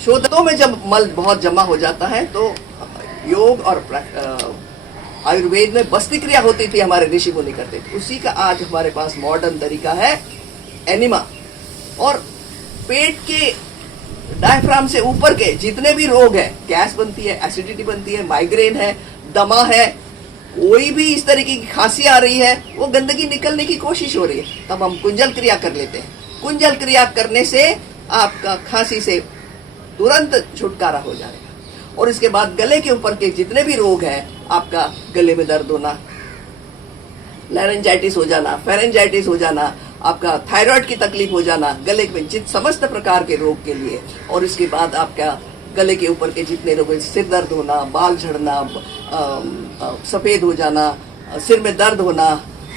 शोधनों में जब मल बहुत जमा हो जाता है तो योग और आयुर्वेद में बस्ती क्रिया होती थी, हमारे ऋषि मुनि करते थे, उसी का आज हमारे पास मॉडर्न तरीका है एनिमा। और पेट के डायफ्राम से ऊपर के जितने भी रोग है, गैस बनती है, एसिडिटी बनती है, माइग्रेन है, दमा है, कोई भी इस तरीके की खांसी आ रही है, वो गंदगी निकलने की कोशिश हो रही है, तब हम कुंजल क्रिया कर लेते हैं। कुंजल क्रिया करने से आपका खांसी से तुरंत छुटकारा हो जाएगा। और इसके बाद गले के ऊपर के जितने भी रोग हैं, आपका गले में दर्द होना, लैरेंजाइटिस हो जाना, फेरेंजाइटिस हो जाना, आपका थायराइड की तकलीफ हो जाना, गले में समस्त प्रकार के रोग के लिए। और इसके बाद आपका गले के ऊपर के जितने रोग, सिर दर्द होना, बाल झड़ना, सफेद हो जाना, सिर में दर्द होना,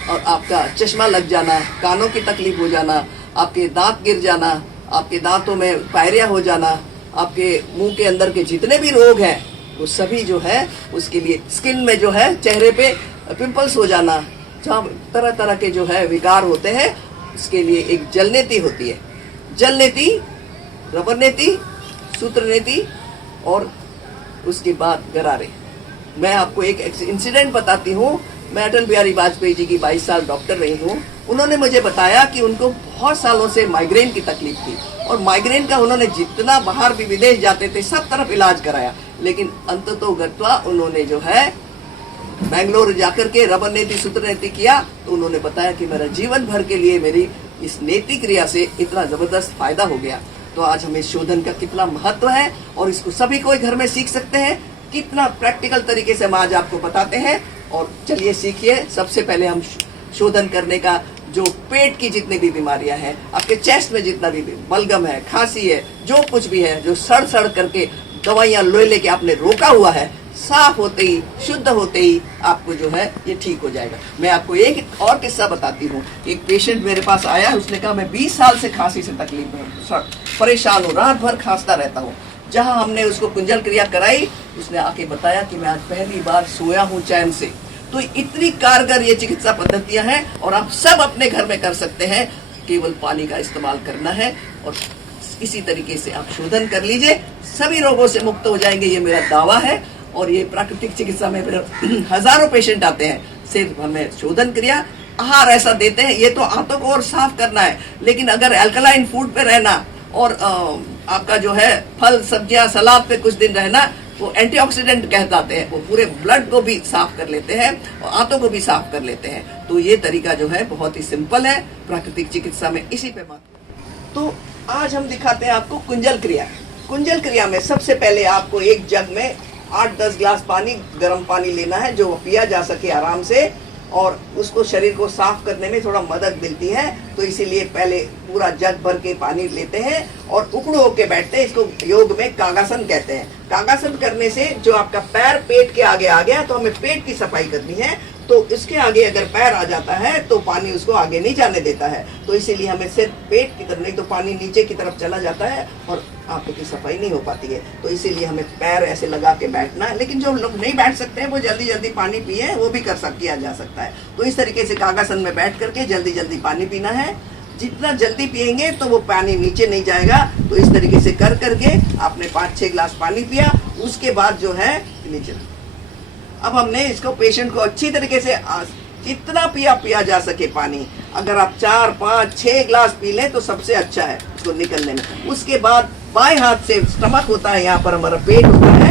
और आपका चश्मा लग जाना, कानों की तकलीफ हो जाना, आपके दांत गिर जाना, आपके दांतों में पायरिया हो जाना, आपके मुंह के अंदर के जितने भी रोग हैं वो सभी जो है उसके लिए, स्किन में जो है चेहरे पे पिंपल्स हो जाना, जहाँ तरह तरह के जो है विकार होते हैं, उसके लिए एक जल नीति होती है। जल नीति, रबर नीति, सूत्र नीति और उसके बाद गरारे। मैं आपको एक इंसिडेंट बताती हूँ। मैं अटल बिहारी वाजपेयी जी की 22 साल डॉक्टर रही हूँ। उन्होंने मुझे बताया कि उनको बहुत सालों से माइग्रेन की तकलीफ थी, और माइग्रेन का उन्होंने जितना बाहर भी विदेश जाते थे सब तरफ इलाज कराया, लेकिन अंततोगत्वा उन्होंने जो है बेंगलोर जाकर के रबर नीति, सूत्र नीति किया, तो उन्होंने बताया कि मेरा जीवन भर के लिए मेरी इस नीति क्रिया से इतना जबरदस्त फायदा हो गया। तो आज हमें शोधन का कितना महत्व है, और इसको सभी कोई घर में सीख सकते हैं। कितना प्रैक्टिकल तरीके से हम आज आपको बताते हैं, और चलिए सीखिए। सबसे पहले हम शोधन करने का, जो पेट की जितनी भी बीमारियां हैं, आपके चेस्ट में जितना भी बलगम है, खांसी है, जो कुछ भी है, जो सड़ सड़ करके दवाइयां ले लेके आपने रोका हुआ है, साफ होते ही, शुद्ध होते ही आपको जो है ये ठीक हो जाएगा। मैं आपको एक और किस्सा बताती हूँ। एक पेशेंट मेरे पास आया, उसने कहा मैं 20 साल से खांसी से तकलीफ में परेशान हूँ, रात भर खांसता रहता हूँ। जहाँ हमने उसको कुंजल क्रिया कराई, उसने आके बताया कि मैं आज पहली बार सोया हूँ चैन से। तो इतनी कारगर ये चिकित्सा पद्धतियां हैं, और आप सब अपने घर में कर सकते हैं। केवल पानी का इस्तेमाल करना है, और इसी तरीके से आप शोधन कर लीजिए, सभी रोगों से मुक्त हो जाएंगे, ये मेरा दावा है। और ये प्राकृतिक चिकित्सा में हजारों पेशेंट आते हैं, सिर्फ हमें शोधन क्रिया, आहार ऐसा देते हैं। ये तो आंतों को और साफ करना है, लेकिन अगर अल्कलाइन फूड पे रहना और आपका जो है फल सब्जियां सलाद पे कुछ दिन रहना, वो एंटीऑक्सीडेंट कहलाते हैं, वो पूरे ब्लड को भी साफ कर लेते हैं और आंतों को भी साफ कर लेते हैं। तो ये तरीका जो है बहुत ही सिंपल है प्राकृतिक चिकित्सा में, इसी पे बात। तो आज हम दिखाते हैं आपको कुंजल क्रिया। कुंजल क्रिया में सबसे पहले आपको एक जग में 8-10 गिलास पानी, गर्म पानी लेना है, जो पिया जा सके आराम से, और उसको शरीर को साफ करने में थोड़ा मदद मिलती है। तो इसीलिए पहले पूरा जग भर के पानी लेते हैं और उकड़ू होके बैठते हैं। इसको योग में कागासन कहते हैं। कागासन करने से जो आपका पैर पेट के आगे आ गया, तो हमें पेट की सफाई करनी है, तो इसके आगे अगर पैर आ जाता है तो पानी उसको आगे नहीं जाने देता है। तो इसीलिए हमें सिर्फ पेट की तरफ, नहीं तो पानी नीचे की तरफ चला जाता है और आंतों की सफाई नहीं हो पाती है। तो इसीलिए हमें पैर ऐसे लगा के बैठना है। लेकिन जो लोग नहीं बैठ सकते हैं वो जल्दी जल्दी पानी पिए, वो भी किया जा सकता है। तो इस तरीके से कागासन में बैठ करके जल्दी जल्दी पानी पीना है। जितना जल्दी पिएंगे तो वो पानी नीचे नहीं जाएगा। तो इस तरीके से कर करके आपने 5-6 गिलास पानी पिया, उसके बाद जो है नीचे। अब हमने इसको पेशेंट को अच्छी तरीके से जितना पिया जा सके पानी, अगर आप 4-5-6 गिलास पी लें तो सबसे अच्छा है उसको निकलने में। उसके बाद बाएं हाथ से, स्टमक होता है यहाँ पर, हमारा पेट होता है,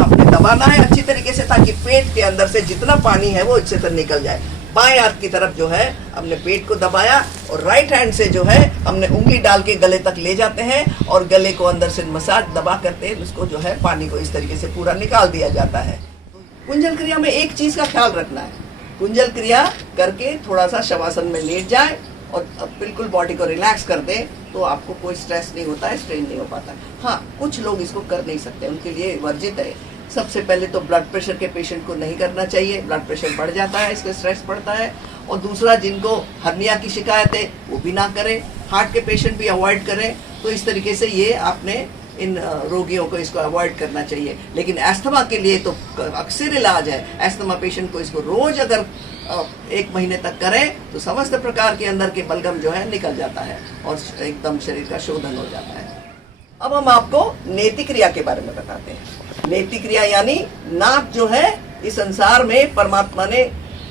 आपने दबाना है अच्छी तरीके से, ताकि पेट के अंदर से जितना पानी है वो अच्छे से निकल जाए। बाएं हाथ की तरफ जो है हमने पेट को दबाया, और राइट हैंड से जो है हमने उंगली डाल के गले तक ले जाते हैं, और गले को अंदर से मसाज दबा करते हैं, उसको जो है पानी को इस तरीके से पूरा निकाल दिया जाता है। कुंजल क्रिया में एक चीज का ख्याल रखना है, कुंजल क्रिया करके थोड़ा सा शवासन में लेट जाए और बिल्कुल बॉडी को रिलैक्स कर दे, तो आपको कोई स्ट्रेस नहीं होता है, स्ट्रेन नहीं हो पाता। हाँ, कुछ लोग इसको कर नहीं सकते, उनके लिए वर्जित है। सबसे पहले तो ब्लड प्रेशर के पेशेंट को नहीं करना चाहिए, ब्लड प्रेशर बढ़ जाता है, इसके स्ट्रेस पड़ता है। और दूसरा, जिनको हर्निया की शिकायत है वो भी ना करें, हार्ट के पेशेंट भी अवॉइड करें। तो इस तरीके से ये आपने इन रोगियों को इसको अवॉइड करना चाहिए। लेकिन एस्थमा के लिए तो अक्सर इलाज है। एस्थमा पेशेंट को इसको रोज अगर 1 महीने तक करें तो समस्त प्रकार के अंदर के बलगम जो है निकल जाता है और एकदम शरीर का शोधन हो जाता है। अब हम आपको नेति क्रिया के बारे में बताते हैं। नेति क्रिया यानी नाक जो है, इस संसार में परमात्मा ने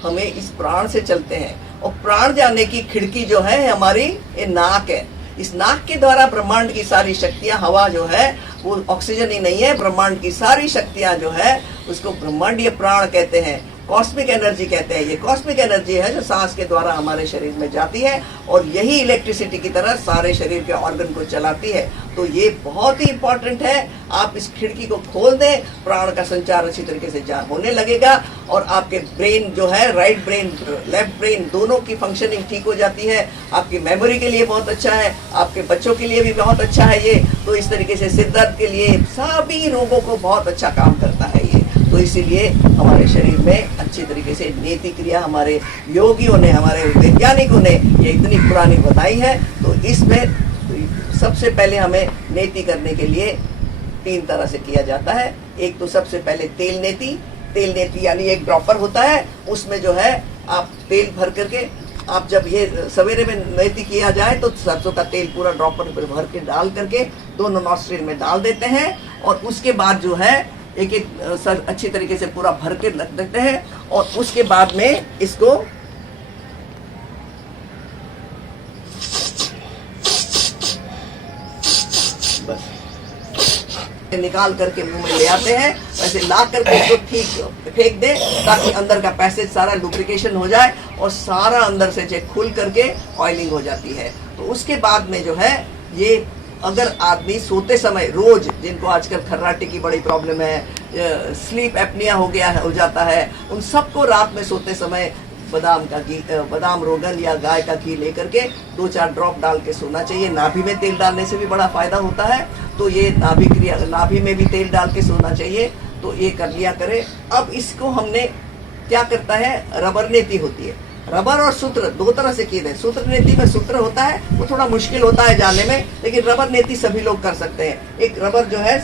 हमें इस प्राण से चलते हैं और प्राण जाने की खिड़की जो है हमारी ये नाक है। इस नाक के द्वारा ब्रह्मांड की सारी शक्तियां, हवा जो है वो ऑक्सीजन ही नहीं है, ब्रह्मांड की सारी शक्तियां जो है उसको ब्रह्मांडीय प्राण कहते हैं, कॉस्मिक एनर्जी कहते हैं। ये कॉस्मिक एनर्जी है जो सांस के द्वारा हमारे शरीर में जाती है और यही इलेक्ट्रिसिटी की तरह सारे शरीर के ऑर्गन को चलाती है। तो ये बहुत ही इंपॉर्टेंट है। आप इस खिड़की को खोल दें, प्राण का संचार अच्छी तरीके से होने लगेगा और आपके ब्रेन जो है, राइट ब्रेन लेफ्ट ब्रेन दोनों की फंक्शनिंग ठीक हो जाती है। आपकी मेमोरी के लिए बहुत अच्छा है, आपके बच्चों के लिए भी बहुत अच्छा है ये। तो इस तरीके से सिर दर्द के लिए, सभी रोगों को बहुत अच्छा काम करता है ये। तो इसीलिए हमारे शरीर में अच्छी तरीके से नेति क्रिया हमारे योगियों ने, हमारे वैज्ञानिकों ने ये इतनी पुरानी बताई है। तो इसमें सबसे पहले हमें नेति करने के लिए 3 तरह से किया जाता है। एक तो सबसे पहले तेल नेति। तेल नेति यानी एक ड्रॉपर होता है, उसमें जो है आप तेल भर करके, आप जब ये सवेरे में नेति किया जाए तो सरसों का तेल पूरा ड्रॉपर पर भर के डाल करके दोनों नॉस्ट्रिल में डाल देते हैं और उसके बाद जो है एक एक सर अच्छी तरीके से पूरा भर के रख देते हैं और उसके बाद में इसको बस निकाल करके मुंह में ले आते हैं। वैसे ला करके इसको ठीक फेंक दे ताकि अंदर का पैसेज सारा लुब्रिकेशन हो जाए और सारा अंदर से जो खुल करके ऑयलिंग हो जाती है। तो उसके बाद में जो है ये, अगर आदमी सोते समय रोज, जिनको आजकल खर्राटे की बड़ी प्रॉब्लम है, स्लीप एपनिया हो गया है, हो जाता है, उन सबको रात में सोते समय बादाम का घी, बादाम रोगन या गाय का घी लेकर के 2-4 ड्रॉप डाल के सोना चाहिए। नाभि में तेल डालने से भी बड़ा फायदा होता है। तो ये नाभि में भी तेल डाल के सोना चाहिए। तो ये कर लिया करें। अब इसको हमने क्या करता है, रबर नेति होती है। रबर और सूत्र 2 तरह से किए थे। सूत्र नेति में सूत्र होता है, वो थोड़ा मुश्किल होता है जानने में, लेकिन रबर नेति सभी लोग कर सकते हैं। एक रबर जो है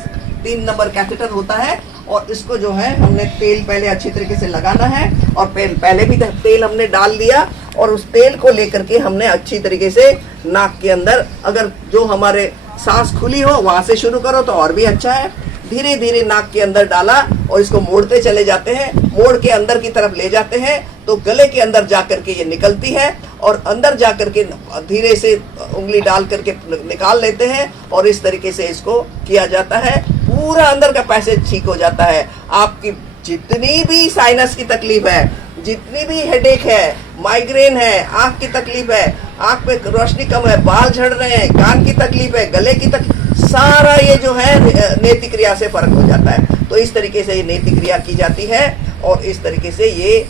3 नंबर कैथेटर होता है और इसको जो है हमने तेल पहले अच्छी तरीके से लगाना है और पहले भी तेल हमने डाल दिया और उस तेल को लेकर के हमने अच्छी तरीके से नाक के अंदर, अगर जो हमारे सांस खुली हो वहां से शुरू करो तो और भी अच्छा है। धीरे धीरे नाक के अंदर डाला और इसको मोड़ते चले जाते हैं, मोड़ के अंदर की तरफ ले जाते हैं तो गले के अंदर जाकर के ये निकलती है और अंदर जाकर के धीरे से उंगली डाल करके निकाल लेते हैं और इस तरीके से इसको किया जाता है। पूरा अंदर का पैसेज ठीक हो जाता है। आपकी जितनी भी साइनस की तकलीफ है, जितनी भी हेडेक है, माइग्रेन है, आंख की तकलीफ है, आंख में रोशनी कम है, बाल झड़ रहे हैं, कान की तकलीफ है, गले की तकलीफ, सारा ये जो है नेति क्रिया से फर्क हो जाता है। तो इस तरीके से ये नेति क्रिया की जाती है और इस तरीके से ये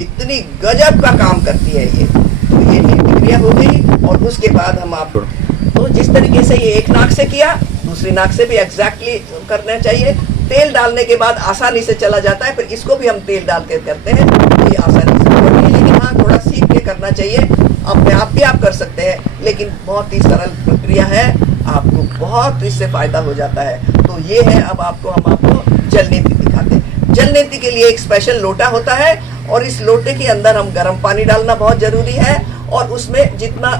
इतनी गजब का काम करती है ये। तो ये नेति क्रिया हो गई और उसके बाद हम आप, तो जिस तरीके से ये एक नाक से किया, दूसरी नाक से भी एग्जैक्टली करना चाहिए। तेल डालने के बाद आसानी से चला जाता है। फिर इसको भी हम तेल डाल के करते हैं, ये आसानी से होती है, लेकिन हाँ थोड़ा सीख के करना चाहिए। अपने आप भी आप कर सकते हैं, लेकिन बहुत ही सरल प्रक्रिया है, आपको बहुत इससे फायदा हो जाता है। तो ये है, अब हम आपको जल नेति दिखाते हैं। जल नेति के लिए एक स्पेशल लोटा होता है और इस लोटे के अंदर हम गर्म पानी डालना बहुत जरूरी है और उसमें जितना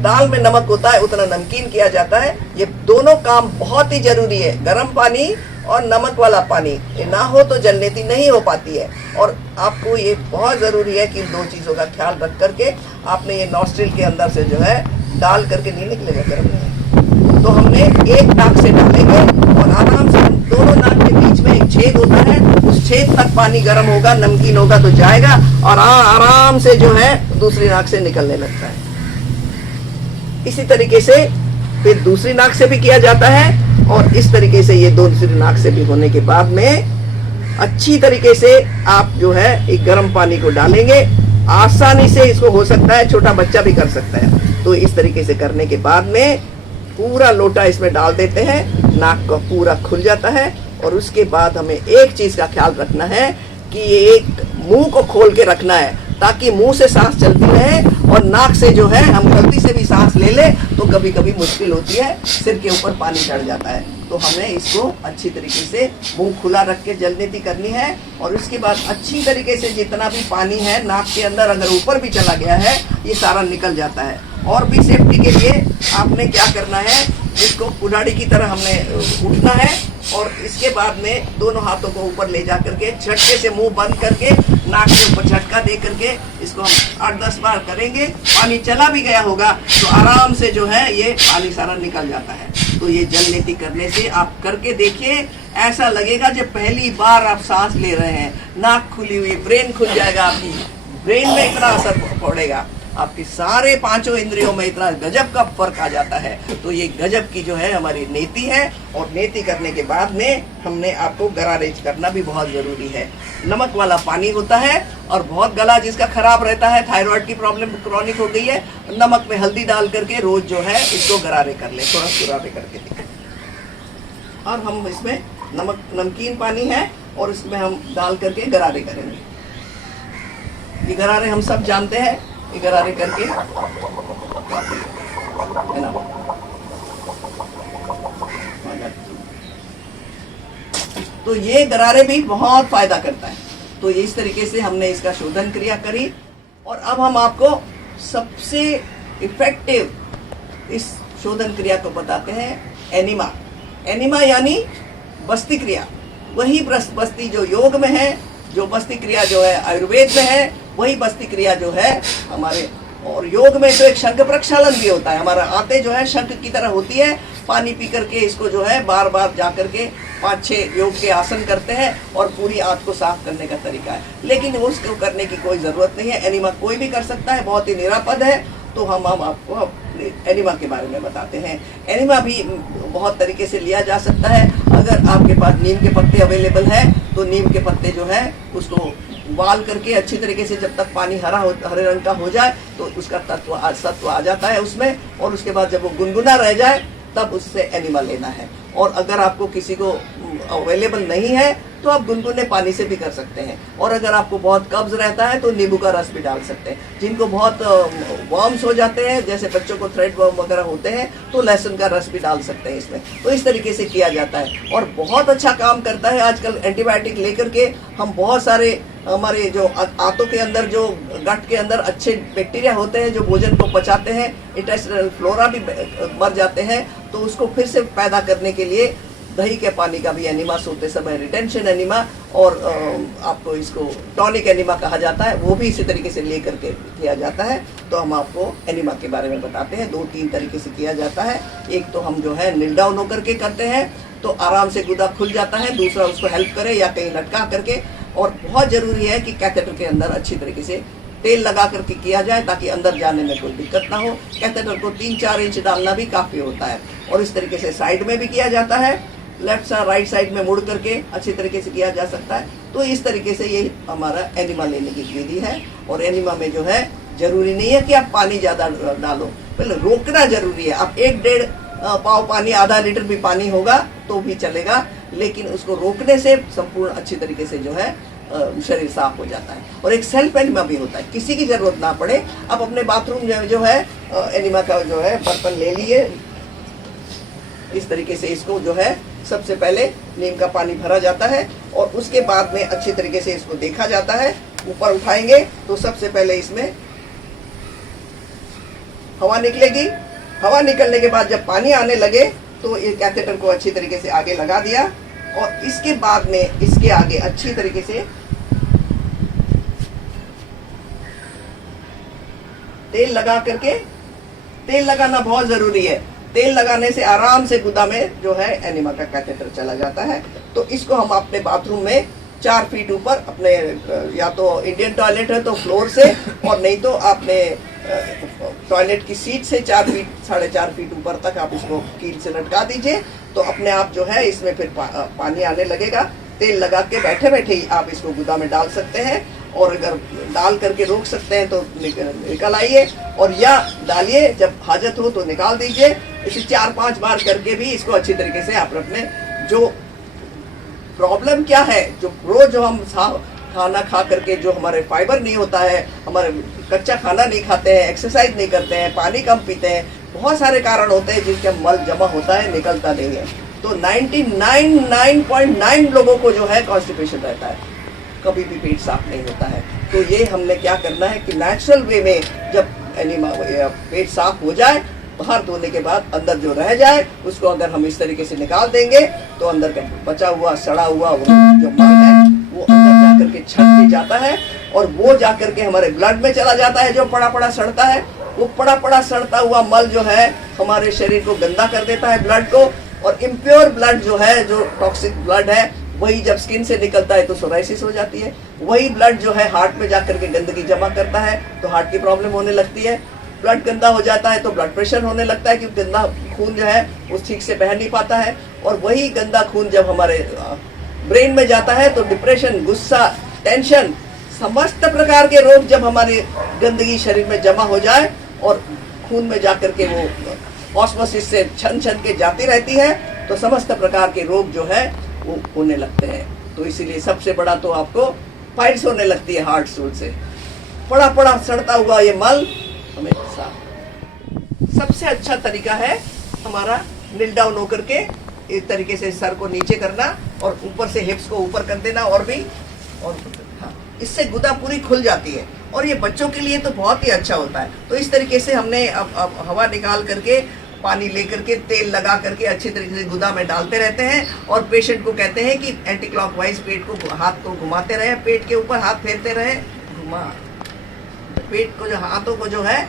दाल में नमक होता है उतना नमकीन किया जाता है। ये दोनों काम बहुत ही जरूरी है, गर्म पानी और नमक वाला पानी। ये ना हो तो जल नेति नहीं हो पाती है और आपको ये बहुत ज़रूरी है कि इन 2 चीज़ों का ख्याल रख करके आपने ये नॉस्ट्रिल के अंदर से जो है डाल करके नहीं निकलेगा गर्म नहीं। तो हमने एक नाक से डालेंगे और आराम से दोनों नाक के बीच में एक छेद होता है, उस छेद तक पानी गर्म होगा, नमकीन होगा तो जाएगा और आराम से जो है दूसरी नाक से निकलने लगता है। इसी तरीके से फिर दूसरी नाक से भी किया जाता है और इस तरीके से ये दूसरी नाक से भी होने के बाद में अच्छी तरीके से आप जो है एक गर्म पानी को डालेंगे। आसानी से इसको हो सकता है, छोटा बच्चा भी कर सकता है। तो इस तरीके से करने के बाद में पूरा लोटा इसमें डाल देते हैं, नाक का पूरा खुल जाता है और उसके बाद हमें एक चीज का ख्याल रखना है कि ये एक मुंह को खोल के रखना है ताकि मुंह से सांस चलती रहे और नाक से जो है हम गलती से भी सांस ले ले तो कभी कभी मुश्किल होती है, सिर के ऊपर पानी चढ़ जाता है। तो हमें इसको अच्छी तरीके से मुंह खुला रख के जल नेति करनी है और उसके बाद अच्छी तरीके से जितना भी पानी है नाक के अंदर अगर ऊपर भी चला गया है ये सारा निकल जाता है। और भी सेफ्टी के लिए आपने क्या करना है इसको कुल्हाड़ी की तरह हमने उठना है और इसके बाद में दोनों हाथों को ऊपर ले जा करके झटके से मुंह बंद करके नाक के ऊपर झटका दे करके इसको हम 8-10 बार करेंगे। पानी चला भी गया होगा तो आराम से जो है ये पानी सारा निकल जाता है। तो ये जल नीति करने से आप करके देखिए, ऐसा लगेगा जब पहली बार आप सांस ले रहे हैं, नाक खुली हुई, ब्रेन खुल जाएगा, आपकी ब्रेन में इतना असर पड़ेगा, आपकी सारे पांचों इंद्रियों में इतना गजब का फर्क आ जाता है। तो ये गजब की जो है हमारी नीति है। और नीति करने के बाद में हमने आपको गरारेज करना भी बहुत जरूरी है। नमक वाला पानी होता है और बहुत गला जिसका खराब रहता है, थायराइड की प्रॉब्लम क्रॉनिक हो गई है, नमक में हल्दी डाल करके रोज जो है इसको गरारे कर ले, थोड़ा सुरारे करके दिखाए। और हम इसमें नमकीन पानी है और इसमें हम डाल करके गरारे करेंगे। ये गरारे हम सब जानते हैं, ये गरारे करके है ना। तो ये गरारे भी बहुत फायदा करता है। तो इस तरीके से हमने इसका शोधन क्रिया करी। और अब हम आपको सबसे इफेक्टिव इस शोधन क्रिया को बताते हैं, एनिमा। एनिमा यानी बस्ती क्रिया। वही बस्ती जो योग में है, जो बस्ती क्रिया जो है आयुर्वेद में है, वही बस्ती क्रिया जो है हमारे। और योग में तो एक शंख प्रक्षालन भी होता है। हमारा आंतें जो है शंख की तरह होती है, पानी पी करके इसको जो है बार बार जा करके 5-6 योग के आसन करते हैं और पूरी आंत को साफ करने का तरीका है। लेकिन उसको करने की कोई ज़रूरत नहीं है, एनिमा कोई भी कर सकता है, बहुत ही निरापद है। तो हम आपको एनिमा के बारे में बताते हैं। एनिमा भी बहुत तरीके से लिया जा सकता है। अगर आपके पास नीम के पत्ते अवेलेबल है तो नीम के पत्ते जो है उसको उबाल करके अच्छी तरीके से, जब तक पानी हरे रंग का हो जाए तो उसका सत्व आ जाता है उसमें, और उसके बाद जब वो गुनगुना रह जाए तब उससे एनिमा लेना है। और अगर आपको किसी को अवेलेबल नहीं है तो आप गुनगुने पानी से भी कर सकते हैं। और अगर आपको बहुत कब्ज रहता है तो नींबू का रस भी डाल सकते हैं। जिनको बहुत वर्म्स हो जाते हैं, जैसे बच्चों को थ्रेड वर्म वगैरह होते हैं, तो लहसुन का रस भी डाल सकते हैं इसमें। तो इस तरीके से किया जाता है और बहुत अच्छा काम करता है। आजकल एंटीबायोटिक लेकर के हम बहुत सारे हमारे जो आंतों के अंदर, जो गट के अंदर अच्छे बैक्टीरिया होते हैं जो भोजन को पचाते हैं, इंटेस्टाइनल फ्लोरा भी मर जाते हैं। तो उसको फिर से पैदा करने के लिए दही के पानी का भी एनिमा सोते समय, रिटेंशन एनिमा, और आपको इसको टॉनिक एनिमा कहा जाता है, वो भी इसी तरीके से लेकर के किया जाता है। तो हम आपको एनिमा के बारे में बताते हैं। 2-3 तरीके से किया जाता है। एक तो हम जो है नील डाउन होकर के करते हैं तो आराम से गुदा खुल जाता है। दूसरा उसको हेल्प करे या कहीं लटका करके। और बहुत जरूरी है कि कैथेटर के अंदर अच्छी तरीके से तेल लगा करके किया जाए ताकि अंदर जाने में कोई दिक्कत ना हो। कैथेटर को 3-4 इंच डालना भी काफ़ी होता है। और इस तरीके से साइड में भी किया जाता है, लेफ्ट साइड राइट साइड में मुड़ करके अच्छी तरीके से किया जा सकता है। तो इस तरीके से ये हमारा एनिमा लेने की विधि है। और एनिमा में जो है जरूरी नहीं है कि आप पानी ज़्यादा डालो, पहले रोकना जरूरी है। आप 1-1.5 पाव पानी, आधा लीटर भी पानी होगा तो भी चलेगा, लेकिन उसको रोकने से संपूर्ण अच्छी तरीके से जो है शरीर साफ हो जाता है। और एक सेल्फ एनिमा भी होता है, किसी की जरूरत ना पड़े। आप अपने बाथरूम जो है एनिमा का जो है बर्तन ले लिए, इस तरीके से इसको जो है सबसे पहले नीम का पानी भरा जाता है और उसके बाद में अच्छी तरीके से इसको देखा जाता है। ऊपर उठाएंगे तो सबसे पहले इसमें हवा निकलेगी। हवा निकलने के बाद जब पानी आने लगे तो ये कैथेटर को अच्छी तरीके से आगे लगा दिया और इसके बाद में इसके आगे अच्छी तरीके से तेल लगा करके, तेल लगाना बहुत जरूरी है। तेल लगाने से आराम से गुदा में जो है एनिमा का कैथेटर चला जाता है। तो इसको हम अपने बाथरूम में 4 फीट ऊपर अपने, या तो इंडियन टॉयलेट है तो फ्लोर से, और नहीं तो आपने टॉयलेट की सीट से 4 फीट 4.5 फीट ऊपर तक आप इसको कील से लटका दीजिए। तो अपने आप जो है इसमें फिर पानी आने लगेगा। तेल लगा के बैठे बैठे ही आप इसको गुदा में डाल सकते हैं, और अगर डाल करके रोक सकते हैं तो निकल आइए, और या डालिए, जब हाजत हो तो निकाल दीजिए। इसे 4-5 बार करके भी इसको अच्छी तरीके से आप अपने जो प्रॉब्लम क्या है, जो रोज जो हम खाना खा करके जो हमारे फाइबर नहीं होता है, हमारे कच्चा खाना नहीं खाते हैं, एक्सरसाइज नहीं करते हैं, पानी कम पीते हैं, बहुत सारे कारण होते हैं जिनके मल जमा होता है, निकलता नहीं है। तो 99.9 लोगों को जो है कॉन्स्टिपेशन रहता है, कभी भी पेट साफ नहीं होता है। तो ये हमने क्या करना है कि नेचुरल वे में जब एनिमा पेट साफ हो जाए बाहर धोने के बाद अंदर जो रह जाए उसको अगर हम इस तरीके से निकाल देंगे तो अंदर का बचा हुआ सड़ा हुआ जो मल है वो अंदर जाकर के छट के जाता है और वो जाकर के हमारे ब्लड में चला जाता है। जो पड़ा पड़ा सड़ता है वो पड़ा पड़ा सड़ता हुआ मल जो है हमारे शरीर को गंदा कर देता है, ब्लड को। और इम्प्योर ब्लड जो है, जो टॉक्सिक ब्लड है, वही जब स्किन से निकलता है तो सोराइसिस हो जाती है। वही ब्लड जो है हार्ट में जाकर के गंदगी जमा करता है तो हार्ट की प्रॉब्लम होने लगती है। ब्लड गंदा हो जाता है तो ब्लड प्रेशर होने लगता है क्योंकि गंदा खून जो है वो ठीक से बह नहीं पाता है। और वही गंदा खून जब हमारे ब्रेन में जाता है तो डिप्रेशन, गुस्सा, टेंशन, समस्त प्रकार के रोग जब हमारी गंदगी शरीर में जमा हो जाए और खून में जाकर के वो ऑस्मोसिस से छन छन के जाती रहती है तो समस्त प्रकार के रोग जो है वो होने लगते हैं। तो इसीलिए सबसे बड़ा तो आपको पाइल्स होने लगती है हार्ट स्टूल से। पड़ा पड़ा सड़ता हुआ ये मल हमें साफ। सबसे अच्छा तरीका है हमारा नील डाउन होकर के एक तरीके से सर को नीचे करना और ऊपर से हिप्स को ऊपर कर देना और भी और हाँ, इससे गुदा पूरी खुल जाती है और ये बच्चों के लिए तो बहुत ही अच्छा होता है। तो इस तरीके से हमने अब हवा निकाल करके पानी लेकर के तेल लगा करके अच्छी तरीके से गुदा में डालते रहते हैं और पेशेंट को कहते हैं कि एंटी क्लॉकवाइज पेट को हाथ को घुमाते रहे, पेट के ऊपर हाथ फेरते रहे, घुमा पेट को जो हाथों को जो है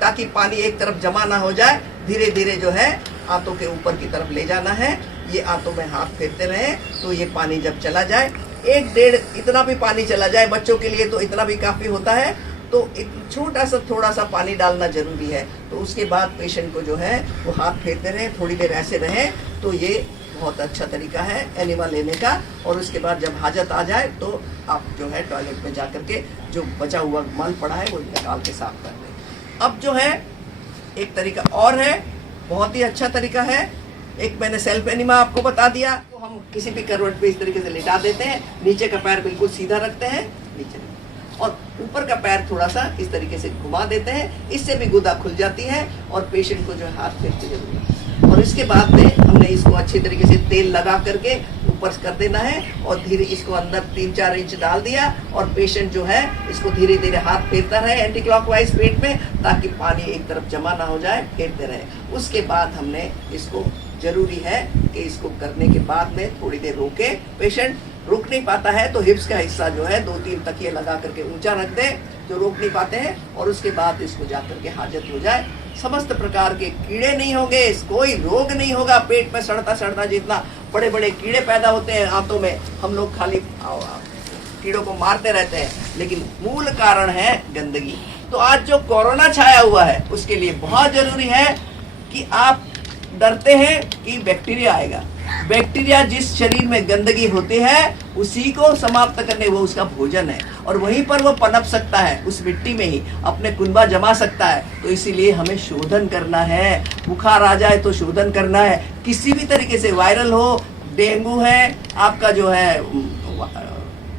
ताकि पानी एक तरफ जमा ना हो जाए, धीरे धीरे जो है हाथों के ऊपर की तरफ ले जाना है। ये हाथों में हाथ फेरते रहे तो ये पानी जब चला जाए, 1-1.5 इतना भी पानी चला जाए, बच्चों के लिए तो इतना भी काफी होता है। तो एक छोटा सा थोड़ा सा पानी डालना जरूरी है। तो उसके बाद पेशेंट को जो है वो हाथ फेरते रहे, थोड़ी देर ऐसे रहे तो ये बहुत अच्छा तरीका है एनिमा लेने का। और उसके बाद जब हाजत आ जाए तो आप जो है टॉयलेट में जाकर के जो बचा हुआ मल पड़ा है वो निकाल के साफ कर दें। अब जो है एक तरीका और है, बहुत ही अच्छा तरीका है। एक मैंने सेल्फ एनिमा आपको बता दिया। तो हम किसी भी करवट पे इस तरीके से लेटा देते हैं, नीचे का पैर बिल्कुल सीधा रखते हैं नीचे और ऊपर का पैर थोड़ा सा इस तरीके से घुमा देते हैं। इससे भी गुदा खुल जाती है और पेशेंट को जो है हाथ फेरते जरूर है। और इसके बाद में हमने इसको अच्छी तरीके से तेल लगा करके ऊपर कर देना है और धीरे इसको अंदर 3-4 इंच डाल दिया और पेशेंट जो है इसको धीरे धीरे हाथ फेरता रहे एंटी क्लॉकवाइज पेट में ताकि पानी एक तरफ जमा ना हो जाए, फेरते रहे। उसके बाद हमने इसको जरूरी है कि इसको करने के बाद में थोड़ी देर रोके, पेशेंट रुक नहीं पाता है तो हिप्स का हिस्सा जो है 2-3 तकिए लगा करके ऊंचा रख दे जो रोक नहीं पाते हैं और उसके बाद इसको जाकर के हाजत हो जाए। समस्त प्रकार के कीड़े नहीं होंगे, कोई रोग नहीं होगा। पेट में सड़ता सड़ता जितना बड़े बड़े कीड़े पैदा होते हैं हाथों में, हम लोग खाली कीड़ों को मारते रहते हैं, लेकिन मूल कारण है गंदगी। तो आज जो कोरोना छाया हुआ है उसके लिए बहुत जरूरी है कि आप डरते हैं कि बैक्टीरिया आएगा। बैक्टीरिया जिस शरीर में गंदगी होती है उसी को समाप्त करने वो उसका भोजन है और वहीं पर वो पनप सकता है, उस मिट्टी में ही अपने कुनबा जमा सकता है। तो इसीलिए हमें शोधन करना है। बुखार आ जाए तो शोधन करना है, किसी भी तरीके से वायरल हो, डेंगू है, आपका जो है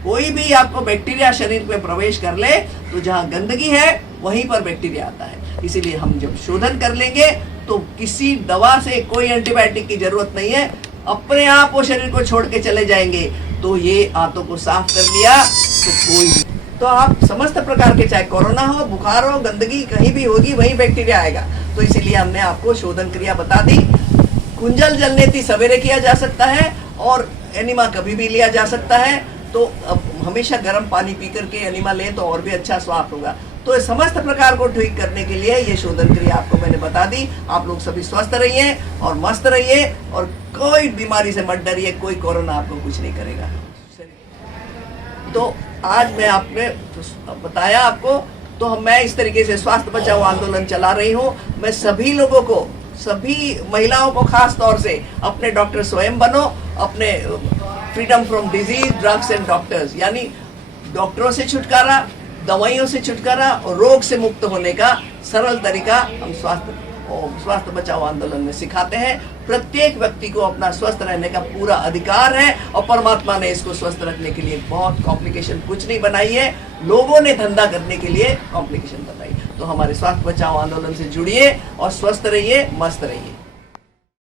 कोई भी आपको बैक्टीरिया शरीर में प्रवेश कर ले तो जहाँ गंदगी है वहीं पर बैक्टीरिया आता है। इसीलिए हम जब शोधन कर लेंगे तो किसी दवा से, कोई एंटीबायोटिक की जरूरत नहीं है, अपने आप वो शरीर को छोड़ के चले जाएंगे। तो ये हाथों को साफ कर लिया तो कोई तो आप समस्त प्रकार के, चाहे कोरोना हो, बुखार हो, गंदगी कहीं भी होगी वहीं बैक्टीरिया आएगा। तो इसीलिए हमने आपको शोधन क्रिया बता दी। कुंजल जलनेती सवेरे किया जा सकता है और एनिमा कभी भी लिया जा सकता है। तो अब हमेशा गर्म पानी पी करके एनिमा लें तो और भी अच्छा स्वास्थ्य होगा। तो समस्त प्रकार को ठीक करने के लिए ये शोधन क्रिया आपको मैंने बता दी। आप लोग सभी स्वस्थ रहिए और मस्त रहिए और कोई बीमारी से मत डरिए, कोई कोरोना आपको कुछ नहीं करेगा। तो आज मैं आपने बताया आपको, तो मैं इस तरीके से स्वास्थ्य बचाओ आंदोलन चला रही हूँ। मैं सभी लोगों को, सभी महिलाओं को खास तौर से अपने डॉक्टर स्वयं बनो, अपने freedom from disease, drugs and doctors, यानी डॉक्टरों से छुटकारा, दवाइयों से छुटकारा और रोग से मुक्त होने का सरल तरीका हम स्वास्थ्य बचाओ आंदोलन में सिखाते हैं। प्रत्येक व्यक्ति को अपना स्वस्थ रहने का पूरा अधिकार है और परमात्मा ने इसको स्वस्थ रखने के लिए बहुत कॉम्प्लिकेशन कुछ नहीं बनाई है, लोगों ने धंधा करने के लिए कॉम्प्लिकेशन बनाई। तो हमारे स्वास्थ्य बचाओ आंदोलन से जुड़िए और स्वस्थ रहिए, मस्त रहिए।